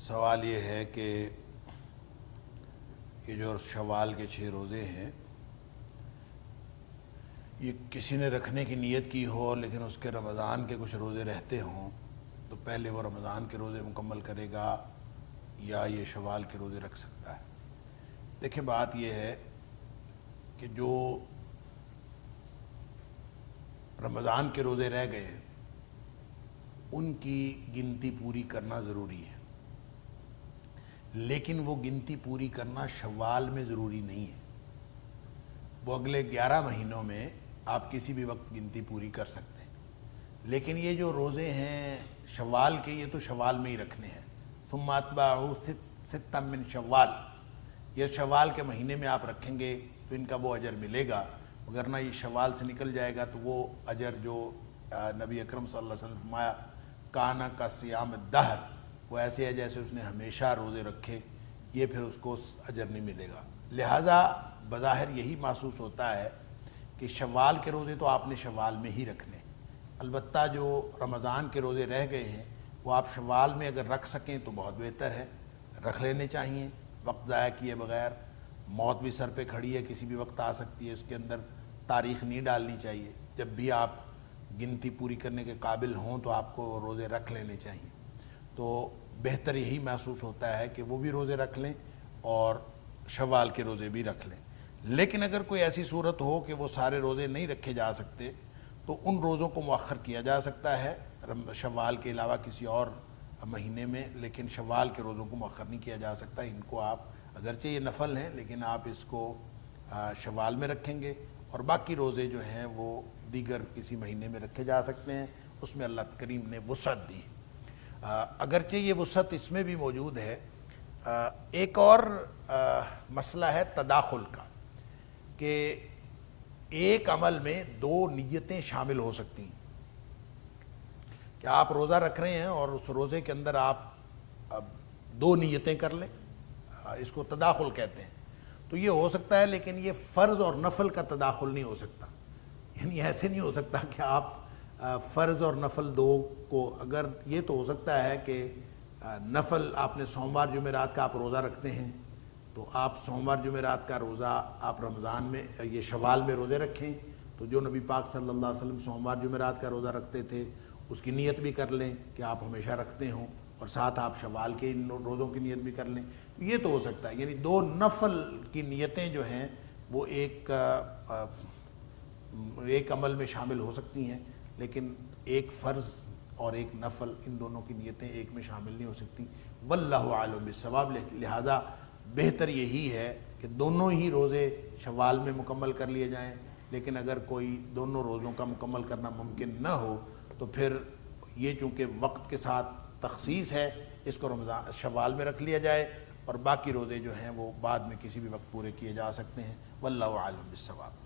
سوال یہ ہے کہ یہ جو شوال کے 6 روزے ہیں یہ کسی نے رکھنے کی نیت کی ہو لیکن اس کے رمضان کے کچھ روزے رہتے ہوں تو پہلے وہ رمضان کے روزے مکمل کرے گا یا یہ شوال کے روزے رکھ سکتا ہے؟ دیکھیں بات یہ ہے کہ جو رمضان کے روزے رہ گئے ہیں ان کی گنتی پوری کرنا ضروری ہے، لیکن وہ گنتی پوری کرنا شوال میں ضروری نہیں ہے۔ وہ اگلے 11 مہینوں میں آپ کسی بھی وقت گنتی پوری کر سکتے ہیں، لیکن یہ جو روزے ہیں شوال کے یہ تو شوال میں ہی رکھنے ہیں۔ ثم اتبعوا ستا من شوال، یہ شوال کے مہینے میں آپ رکھیں گے تو ان کا وہ اجر ملے گا، وگرنہ یہ شوال سے نکل جائے گا تو وہ اجر جو نبی اکرم صلی اللہ علیہ وسلم نے فرمایا کانا کا صیام الدہر، وہ ایسے ہے جیسے اس نے ہمیشہ روزے رکھے، یہ پھر اس کو اجر نہیں ملے گا۔ لہٰذا بظاہر یہی محسوس ہوتا ہے کہ شوال کے روزے تو آپ نے شوال میں ہی رکھنے، البتہ جو رمضان کے روزے رہ گئے ہیں وہ آپ شوال میں اگر رکھ سکیں تو بہت بہتر ہے، رکھ لینے چاہیے وقت ضائع کیے بغیر۔ موت بھی سر پہ کھڑی ہے، کسی بھی وقت آ سکتی ہے، اس کے اندر تاریخ نہیں ڈالنی چاہیے۔ جب بھی آپ گنتی پوری کرنے کے قابل ہوں تو آپ کو روزے رکھ لینے چاہیے۔ تو بہتر یہی محسوس ہوتا ہے کہ وہ بھی روزے رکھ لیں اور شوال کے روزے بھی رکھ لیں۔ لیکن اگر کوئی ایسی صورت ہو کہ وہ سارے روزے نہیں رکھے جا سکتے تو ان روزوں کو مؤخر کیا جا سکتا ہے شوال کے علاوہ کسی اور مہینے میں، لیکن شوال کے روزوں کو مؤخر نہیں کیا جا سکتا۔ ان کو آپ اگرچہ یہ نفل ہیں لیکن آپ اس کو شوال میں رکھیں گے، اور باقی روزے جو ہیں وہ دیگر کسی مہینے میں رکھے جا سکتے ہیں، اس میں اللہ کریم نے وسعت دی۔ اگرچہ یہ وسعت اس میں بھی موجود ہے، ایک اور مسئلہ ہے تداخل کا، کہ ایک عمل میں 2 نیتیں شامل ہو سکتی ہیں، کہ آپ روزہ رکھ رہے ہیں اور اس روزے کے اندر آپ 2 نیتیں کر لیں، اس کو تداخل کہتے ہیں۔ تو یہ ہو سکتا ہے، لیکن یہ فرض اور نفل کا تداخل نہیں ہو سکتا، یعنی ایسے نہیں ہو سکتا کہ آپ فرض اور نفل 2 کو، اگر یہ تو ہو سکتا ہے کہ نفل آپ نے سوموار جمعرات کا آپ روزہ رکھتے ہیں تو آپ سوموار جمعرات کا روزہ آپ رمضان میں یہ شوال میں روزے رکھیں، تو جو نبی پاک صلی اللہ علیہ وسلم سوموار جمعرات کا روزہ رکھتے تھے اس کی نیت بھی کر لیں کہ آپ ہمیشہ رکھتے ہوں، اور ساتھ آپ شوال کے ان روزوں کی نیت بھی کر لیں، یہ تو ہو سکتا ہے۔ یعنی 2 نفل کی نیتیں جو ہیں وہ ایک عمل میں شامل ہو سکتی ہیں، لیکن ایک فرض اور ایک نفل ان دونوں کی نیتیں ایک میں شامل نہیں ہو سکتی۔ واللہ اعلم بالصواب، لہٰذا بہتر یہی ہے کہ دونوں ہی روزے شوال میں مکمل کر لیے جائیں، لیکن اگر کوئی دونوں روزوں کا مکمل کرنا ممکن نہ ہو تو پھر یہ چونکہ وقت کے ساتھ تخصیص ہے، اس کو رمضان شوال میں رکھ لیا جائے، اور باقی روزے جو ہیں وہ بعد میں کسی بھی وقت پورے کیے جا سکتے ہیں۔ واللہ اعلم بالصواب۔